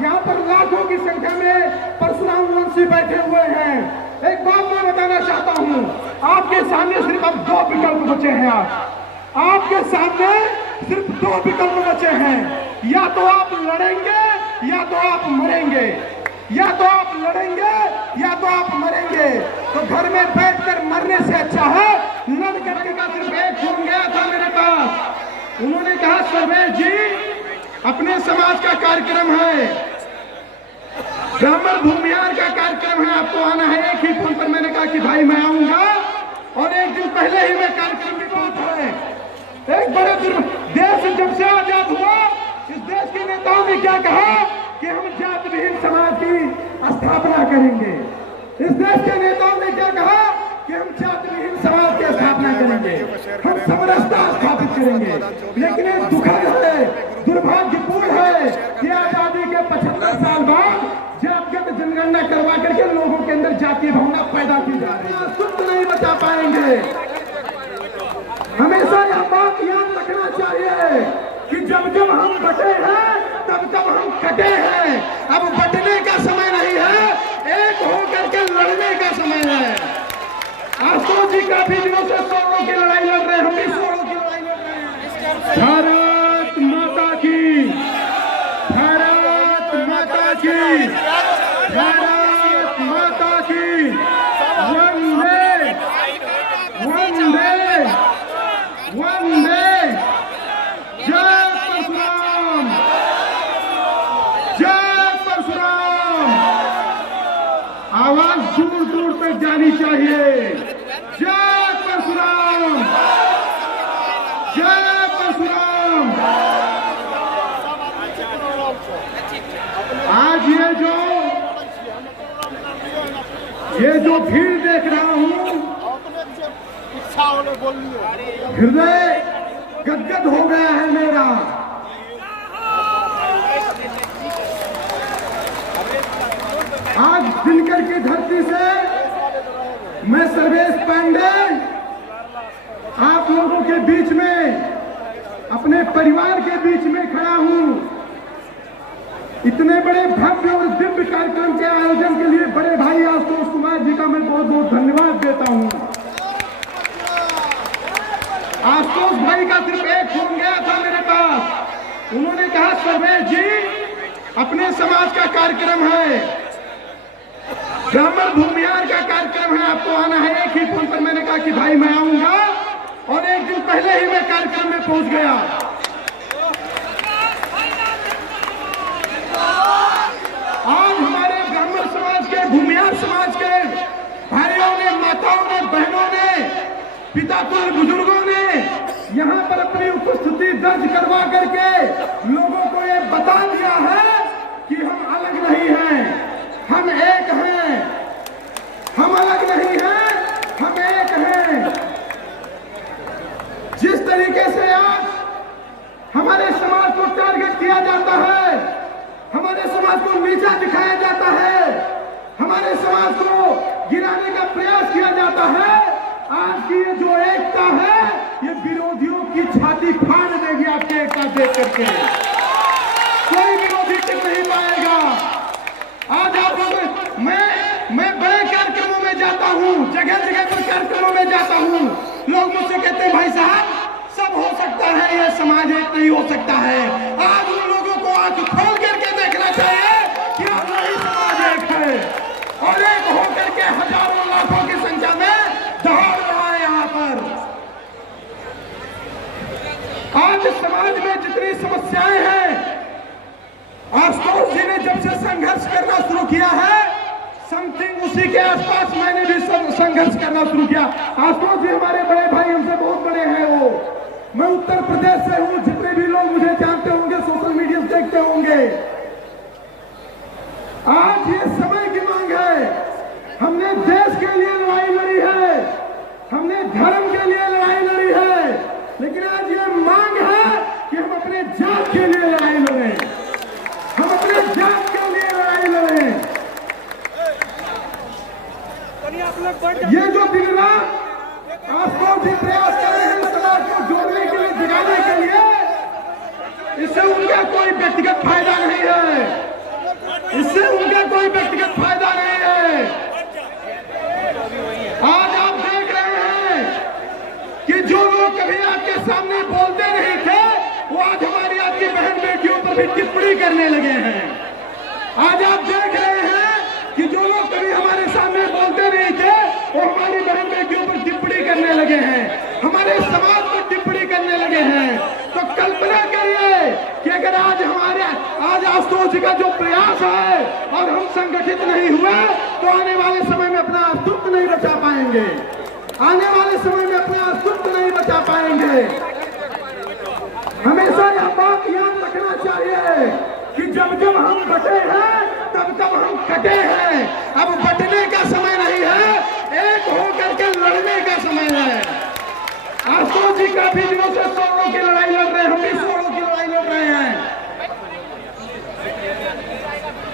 यहाँ पर लाखों की संख्या में परशुराम वंशी बैठे हुए हैं। एक बात मैं बताना चाहता हूँ, आपके सामने सिर्फ अब दो विकल्प बचे हैं। आपके सामने सिर्फ दो विकल्प बचे हैं, या तो आप लड़ेंगे या तो आप मरेंगे, या तो आप लड़ेंगे या तो आप मरेंगे। तो घर में बैठकर मरने से अच्छा है लड़ करके का। सिर्फ एक फोन गया था मेरे पास, उन्होंने कहा सर्वेश जी अपने समाज का कार्यक्रम है, ब्राह्मण भूमिहार का कार्यक्रम है, आपको आना है। एक ही फोन पर मैंने कहा कि भाई मैं आऊंगा, और एक दिन पहले ही मैं कार्यक्रम भी पहुंचा है। एक बड़े देश जब से आजाद हुआ, इस देश के नेताओं ने क्या कहा कि हम जाति विहीन समाज की स्थापना करेंगे। इस देश के नेताओं ने क्या कहा कि हम जाति विहीन समाज की स्थापना करेंगे, हम समरसता स्थापित करेंगे। लेकिन ये दुखद है, दुर्भाग्यपूर्ण है कि आजादी के 75 साल बाद जातिगत जनगणना करवा करके लोगों के अंदर जातीय भावना पैदा की जा रही है। सुख नहीं बचा पाएंगे। हमेशा यह बात याद रखना चाहिए कि जब जब हम बटे हैं तब तब हम कटे हैं। अब बटने का समय नहीं है, एक होकर के लड़ने का समय है। आशुतोष जी काफी दिनों से स्वरों की लड़ाई लड़ रहे हैं, हम भी स्वरों की लड़ाई लड़ रहे हैं। भारत माता की, भारत माता की, भारत माता की, वंदे वंदे वंदे। जय परशुराम, जय परशुराम। आवाज दूर दूर तक जानी चाहिए। जय परशुराम, जय परशुराम। आज ये जो भीड़ देख रहा हूं, हृदय गदगद हो गया है मेरा। आज दिनकर की धरती से मैं सर्वेश पांडे आप लोगों के बीच में, अपने परिवार के बीच में खड़ा हूं। इतने बड़े भव्य और दिव्य कार्यक्रम के आयोजन के लिए बड़े भाई आशुतोष कुमार जी का मैं बहुत बहुत धन्यवाद देता हूं। आशुतोष भाई का सिर्फ एक फोन गया था मेरे पास, उन्होंने कहा सर्वेश जी अपने समाज का कार्यक्रम है, ब्राह्मण भूमिहार का कार्यक्रम है, आपको आना है। एक ही फोन पर मैंने कहा कि भाई मैं आऊंगा, और एक दिन पहले ही मैं कार्यक्रम में पहुंच गया। आज हमारे ब्राह्मण समाज के, भूमिहार समाज के भाइयों ने, माताओं ने, बहनों ने, पिता पुत्र बुजुर्गों ने यहाँ पर अपनी उपस्थिति दर्ज करवा करके लोगों को ये बता दिया है कि हम अलग नहीं हैं, हम एक हैं। हम अलग नहीं हैं, हम एक हैं। जिस तरीके से आज हमारे समाज को टारगेट किया जाता है, हमारे समाज को नीचा दिखाया जाता है, हमारे समाज को गिराने का प्रयास किया जाता है, आज की ये जो एकता है ये विरोधियों की छाती फाड़ देगी। आपकी एकता देख करके कोई विरोधी टिक नहीं पाएगा। आज आप लोग, मैं बड़े कार्यक्रमों में जाता हूँ, जगह जगह पर कार्यक्रमों में जाता हूँ, लोग मुझसे कहते हैं भाई साहब सब हो सकता है, यह समाज एक नहीं हो सकता है। आज उन लोगों को आंख खोल करके देखना चाहिए कि आज नहीं समाज एक है, और एक होकर के हजारों लाखों की संख्या में दहाड़ रहा है। यहाँ पर आज समाज में जितनी समस्याएं हैं, आशुतोष जी ने जब से संघर्ष करना शुरू किया है, समथिंग उसी के आसपास मैंने भी संघर्ष करना शुरू किया। आशुतोष जी हमारे बड़े भाई, हमसे बहुत बड़े हैं वो। मैं उत्तर प्रदेश से हूं, जितने भी लोग मुझे जानते होंगे, सोशल मीडिया से देखते होंगे। आज ये समय की मांग है। हमने देश के लिए लड़ाई लड़ी है, हमने धर्म के लिए लड़ाई लड़ी है, लेकिन आज ये मांग है कि हम अपने जात के लिए लड़ाई लड़ें, हम अपने जात के लिए लड़ाई लड़ें। ये जो दिन रात आशुतोष जी प्रयास कर रहे हैं समाज को जोड़ने के लिए, जगाने के लिए, इससे उनका कोई व्यक्तिगत फायदा नहीं है। भी टिप्पणी करने लगे हैं। आज आप देख रहे हैं कि जो लोग कभी हमारे सामने बोलते नहीं थे वो हमारी बहन बेटियों पर टिप्पणी करने लगे हैं, हमारे समाज पर टिप्पणी करने लगे हैं। तो कल्पना करिए कि अगर आज आशुतोष जी का जो प्रयास है और हम संगठित नहीं हुए तो आने वाले समय में अपना अस्तित्व नहीं बचा पाएंगे, आने वाले समय में अपना अस्तित्व नहीं बचा पाएंगे। हमेशा यह बात याद रखना चाहिए कि जब जब हम बटे हैं तब तब हम कटे हैं। अब बटने का समय नहीं है, एक होकर के लड़ने का समय है। आशुतोष जी काफी दिनों से स्वरों की लड़ाई लड़ रहे हैं, हम भी स्वरों की लड़ाई लड़ रहे हैं।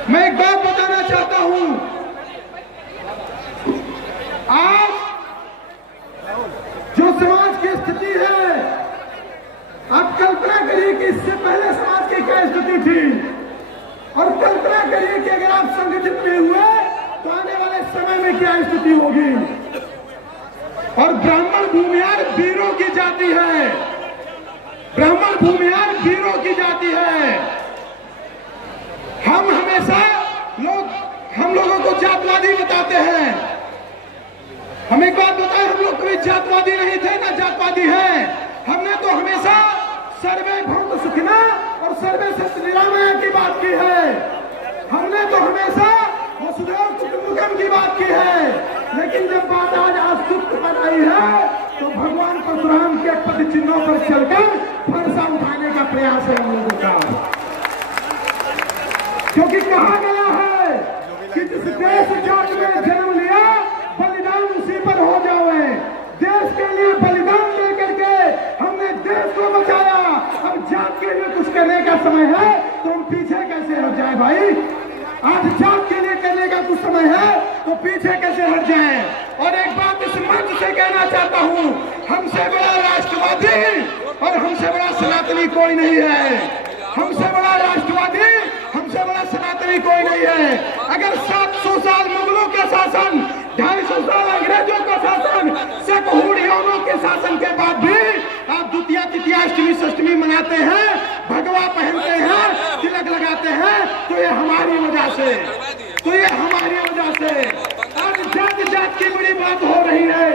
मैं एक बात बताना चाहता हूं, आज जो समाज की स्थिति है, आप कल्पना करिए कि इससे पहले समाज की क्या स्थिति थी और कल्पना करिए कि अगर आप संगठित नहीं हुए तो आने वाले समय में क्या स्थिति होगी। और ब्राह्मण भूमिहार वीरों की जाति है, ब्राह्मण भूमिहार वीरों की जाति है। हम हमेशा हम लोगों को जातवादी बताते हैं। हम एक बात बताएं, हम लोग कोई जातवादी नहीं थे ना जातवादी हैं। हमने तो हमेशा सर्वे भवन्तु सुखिनः और सर्वे सन्तु निरामया की बात की है। हमने तो हमेशा वसुधैव कुटुम्बकम की बात की है। लेकिन जब बात आज अस्तित्व पर आई है तो भगवान परशुराम के पद चिन्हों पर चलकर फरसा उठाने का प्रयास है हम लोगों का। क्योंकि कहा गया है कि जिस देश जात में जन्म लिया बलिदान उसी पर हो जाए। देश के लिए बलिदान दे करके हमने देश को बचाया। अब जात के लिए कुछ करने का समय है तो हम पीछे कैसे हट जाए भाई। आज जात के लिए करने का कुछ समय है तो पीछे कैसे हट जाए। और एक बात इस मंच से कहना चाहता हूं, हमसे बड़ा राष्ट्रवादी और हमसे बड़ा सनातनी कोई नहीं है। हमसे बड़ा राष्ट्रवादी, हमसे बड़ा सनातनी कोई नहीं है। अगर 700 साल मुगलों के शासन, 250 साल अंग्रेजों का शासन, शक हुड़ियों के शासन के बाद भी आप द्वितीया तृतीया अष्टमी षष्टमी मनाते हैं, भगवा पहनते हैं, तिलक लगाते हैं, तो ये हमारी वजह से, तो ये हमारी वजह से। आज जात जात की बड़ी बात हो रही है,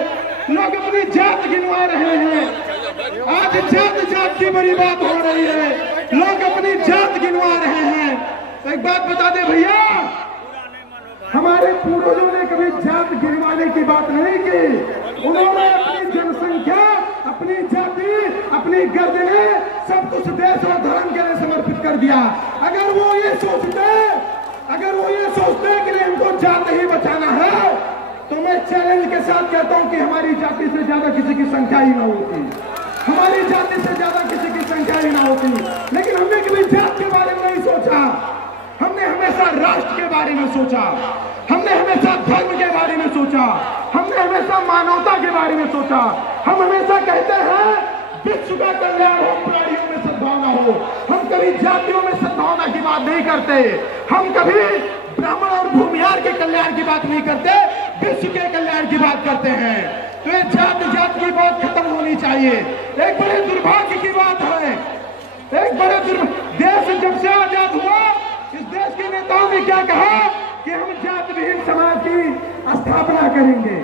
लोग अपनी जात गिनवा रहे हैं। आज जात जात की बड़ी बात हो रही है, लोग अपनी जात गिनवा रहे हैं। तो एक बात बता दे भैया, हमारे पूर्वजों ने कभी जात गिनवाने की बात नहीं की। उन्होंने अपनी जनसंख्या, अपनी जाति, अपनी गर्दने सब कुछ देश और धर्म के लिए समर्पित कर दिया। अगर वो ये सोचते कि हमको जात ही बचाना है तो मैं चैलेंज के साथ कहता हूं कि हमारी जाति से ज्यादा किसी की संख्या ही ना होती, हमारी जाति से ज्यादा किसी की संख्या ही ना होती। लेकिन हमने कभी जात के बारे में नहीं सोचा, हमने हमेशा राष्ट्र के बारे में सोचा, हमने हमेशा धर्म के बारे में सोचा, हमने हमेशा मानवता के बारे में सोचा। हम हमेशा कहते हैं विश्व का कल्याण हो, प्राणियों में सद्भावना हो। हम कभी जातियों में सद्भावना की बात नहीं करते, हम कभी ब्राह्मण और भूमिहार के कल्याण की बात नहीं करते, विश्व के कल्याण की बात करते हैं। तो ये जात जात की बात खत्म होनी चाहिए। एक बड़े दुर्भाग्य की बात है, एक बड़े देश जब से आजाद हुआ, इस देश के नेताओं ने क्या कहा कि हम जात विहीन समाज की स्थापना करेंगे।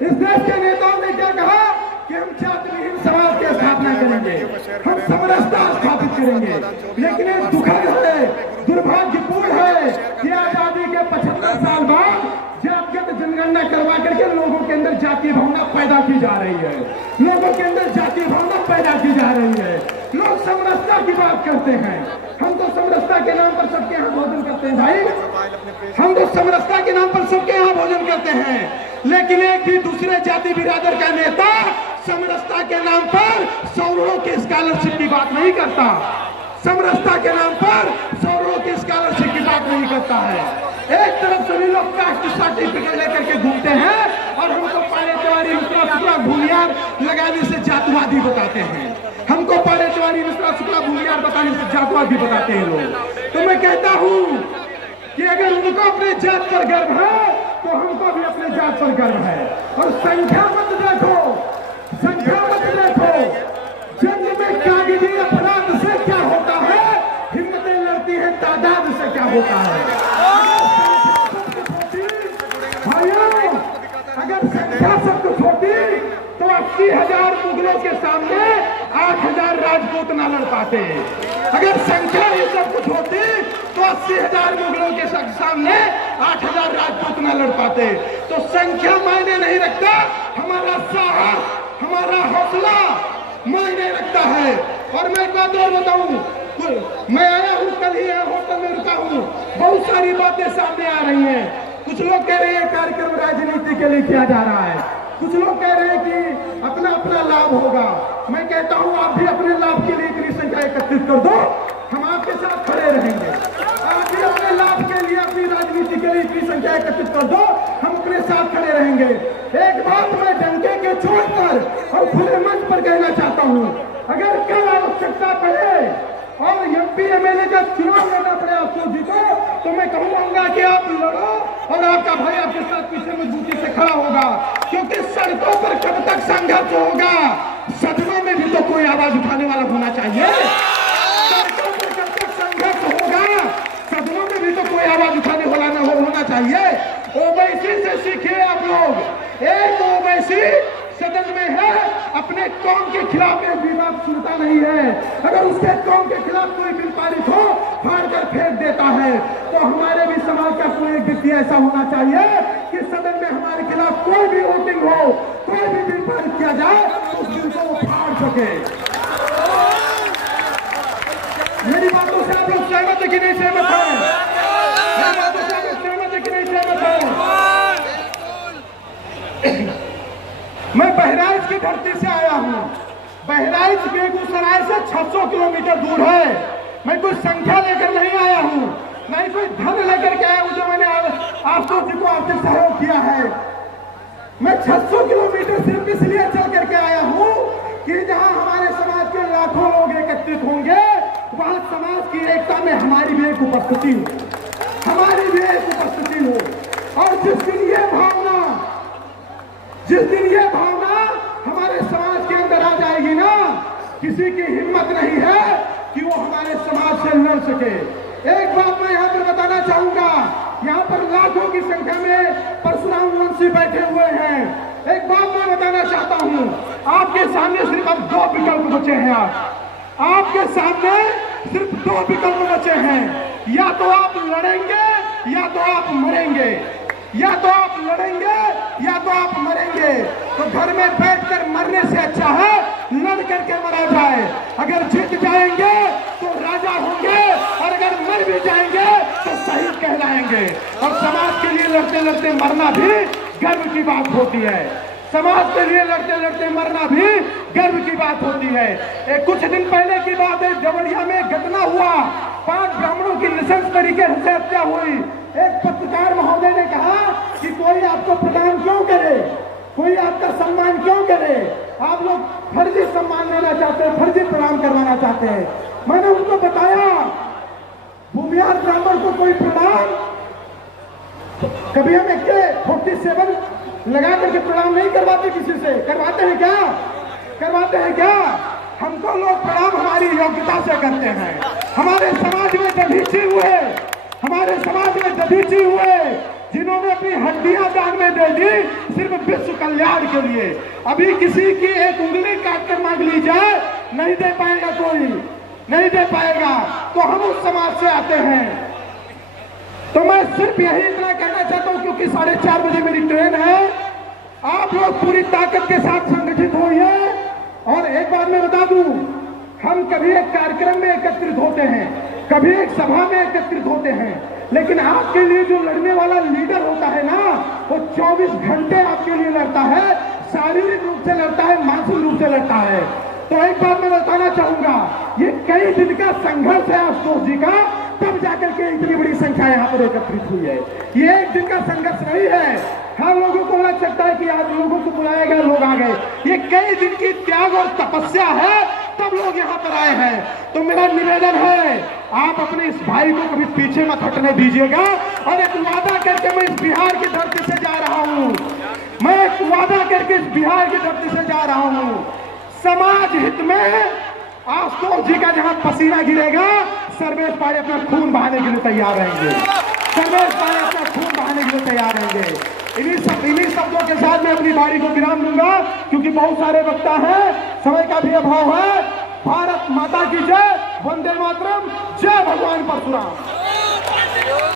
इस देश के नेताओं ने क्या कहा कि हम जात विहीन समाज की स्थापना करेंगे, हम समरसता स्थापित करेंगे। लेकिन ये दुखद है, दुर्भाग्यपूर्ण है कि आजादी के 75 साल बाद जातिगत जनगणना करवा करके लोगों के अंदर जातीय भावना पैदा की जा रही है, लोगों के अंदर जातीय भावना पैदा की जा रही है। लोग समरसता की बात करते हैं, हम तो समरसता के नाम पर सबके यहाँ भोजन करते हैं भाई, हम तो समरसता के नाम पर सबके यहाँ भोजन करते हैं। लेकिन एक भी दूसरे जाति बिरादर का नेता समरसता के नाम पर सौरों की स्कॉलरशिप की बात नहीं करता, समरसता के नाम पर सौरों की स्कॉलरशिप की बात नहीं करता है। एक तरफ सभी लोग कास्ट सर्टिफिकेट लेकर के घूमते हैं और हमको पारे त्योहारी मिश्रा शुक्ला भूमिहार लगाने से जातवादी बताते हैं, हमको पारे त्योहारी मिश्रा शुक्ला भूमिहार बताने से जातवादी बताते हैं लोग। तो मैं कहता हूं कि अगर उनको अपने जात पर गर्व है तो हमको भी अपने जात पर गर्व है। और संख्या मत देखो, संख्या मत देखो, जंग में कागजी अपराध से क्या होता है, हिम्मतें क्या होता है। भाइयों, अगर संख्या सब कुछ होती तो 80,000 मुगलों के सामने 8,000 राजपूत ना लड़ पाते। अगर संख्या ही सब कुछ होती तो 80,000 मुगलों के सामने 8,000 राजपूत ना लड़ पाते। तो संख्या मायने नहीं रखता, हमारा साहस, हमारा हौसला मायने रखता है। और मैं एक बात और बताऊं, मैं आया हूं, कल ही यहाँ होटल में रुका हूं, बहुत सारी बातें सामने आ रही हैं। कुछ लोग कह रहे हैं कार्यक्रम राजनीति के लिए किया जा रहा है, कुछ लोग कह रहे हैं कि अपना अपना लाभ होगा। मैं कहता हूं आप भी अपने लाभ के लिए इतनी संख्या एकत्रित कर दो, हम आपके साथ खड़े रहेंगे। आप भी अपने लाभ के लिए, अपनी राजनीति के लिए इतनी संख्या एकत्रित कर दो, हम अपने साथ खड़े रहेंगे। एक बात मैं डंके के चोट पर और खुले मंच पर कहना चाहता हूं, अगर कल आवश्यकता पड़े और एमपी एमएलए का चुनाव लड़ना पड़े आपको जी को, तो मैं कहूंगा कि आप लड़ो और आपका भाई आपके साथ पीछे मजबूती से खड़ा होगा। क्योंकि सड़कों पर कब तक संघर्ष होगा, सदनों में भी तो कोई आवाज उठाने वाला होना चाहिए। सड़कों पर कब तक संघर्ष होगा, सदनों में भी तो कोई आवाज उठाने वाला होना चाहिए। ओवैसी से सीखिए आप लोग, एक ओवैसी सदन में है, अपने कौम के खिलाफ एक भी बात सुनता नहीं है। अगर उसके कौम के खिलाफ कोई बिल पारित हो, फाड़ कर फेंक देता है। तो हमारे भी समाज का कोई एक व्यक्ति ऐसा होना चाहिए कि सदन में हमारे खिलाफ कोई भी वोटिंग हो, कोई भी बिल पारित किया जाए तो उस बिल को वो फाड़ सके। मेरी बातों से आप लोग सहमत है कि नहीं सहमत है? मेरी बातों से आप लोग सहमत है कि नहीं सहमत है? मैं बहराइच की धरती से आया हूं। बहराइच बेगूसराय से 600 किलोमीटर दूर है। मैं कोई संख्या लेकर नहीं आया हूं, नहीं कोई धन लेकर के आया हूं जो मैंने आशुतोष जी को आपसे सहयोग किया है। मैं 600 किलोमीटर सिर्फ इसलिए चल करके आया हूं कि जहां हमारे समाज के लाखों लोग एकत्रित होंगे, वहां समाज की एकता में हमारी भी एक उपस्थिति हो, हमारी भी एक उपस्थिति हो। और जिस दिन ये भावना हमारे समाज के अंदर आ जाएगी ना, किसी की हिम्मत नहीं है कि वो हमारे समाज से लड़ सके। एक बात मैं यहाँ पर बताना चाहूंगा, यहाँ पर लाखों की संख्या में परशुराम वंशी बैठे हुए हैं। एक बात मैं बताना चाहता हूँ, आपके सामने सिर्फ अब 2 विकल्प बचे हैं। आपके सामने सिर्फ 2 विकल्प बचे हैं, या तो आप लड़ेंगे या तो आप मरेंगे, या तो आप लड़ेंगे या तो आप मरेंगे। तो घर में बैठकर मरने से अच्छा है लड़ करके मरा जाए। अगर जीत जाएंगे तो राजा होंगे, और अगर मर भी जाएंगे तो शहीद कहलाएंगे। और समाज के लिए लड़ते लड़ते मरना भी गर्व की बात होती है। समाज के लिए लड़ते लड़ते मरना भी गर्व की बात होती है। कुछ दिन पहले की बात है, देवरिया में घटना हुआ, 5 ब्राह्मणों की नृशंस तरीके से हत्या हुई। एक पत्रकार महोदय ने कहा कि कोई आपको प्रदान क्यों करे, कोई आपका सम्मान क्यों करे, आप लोग फर्जी सम्मान लेना चाहते हैं, फर्जी प्रणाम करवाना चाहते हैं। मैंने उनको बताया, भूमिहार ब्राह्मण को कोई प्रणाम, कभी हम 47 लगा करके प्रणाम नहीं करवाते, किसी से करवाते हैं क्या? करवाते हैं क्या? हमको लोग प्रणाम हमारी योग्यता से करते हैं। हमारे समाज में दधीची हुए, हमारे समाज में दधीची हुए, जिन्होंने अपनी हड्डियां दान में दे दी सिर्फ विश्व कल्याण के लिए। अभी किसी की एक उंगली काट कर मांग ली जाए, नहीं दे पाएगा, कोई नहीं दे पाएगा। तो हम उस समाज से आते हैं। तो मैं सिर्फ यही इतना कहना चाहता हूं, क्योंकि 4:30 बजे मेरी ट्रेन है। आप लोग पूरी ताकत के साथ संगठित होइए। और एक बात मैं बता दूं, हम कभी एक कार्यक्रम में एकत्रित होते हैं, कभी एक सभा में एकत्रित होते हैं, लेकिन आपके लिए जो लड़ने वाला लीडर होता है ना, वो 24 घंटे आपके लिए लड़ता है, शारीरिक रूप से लड़ता है, मानसिक रूप से लड़ता है। तो एक बात मैं बताना चाहूंगा, ये कई दिन का संघर्ष है आशुतोष जी का, तब जाकर के इतनी बड़ी संख्या यहाँ पर एकत्रित हुई है। ये एक दिन का संघर्ष नहीं है। हर लोगों को लग सकता है कि आज लोगों को बुलाया गया, लोग आ गए। ये कई दिन की त्याग और तपस्या है, तब लोग यहाँ पर आए हैं। तो मेरा निवेदन है, आप अपने इस भाई को कभी पीछे मत हटने दीजिएगा। और एक वादा करके मैं इस बिहार की धरती से जा रहा हूँ, मैं एक वादा करके इस बिहार की धरती से जा रहा हूँ, समाज हित में आशुतोष जी का जहां पसीना गिरेगा, सर्वेश पांडे अपना खून बहाने के लिए तैयार रहेंगे। सर्वेश पांडे अपना खून बहाने के लिए तैयार रहेंगे। इन्हीं शब्दों के साथ मैं अपनी बारी को विराम दूंगा, क्योंकि बहुत सारे वक्ता हैं, समय का भी अभाव है। भारत माता की जय, वंदे मातरम, जय भगवान परशुराम।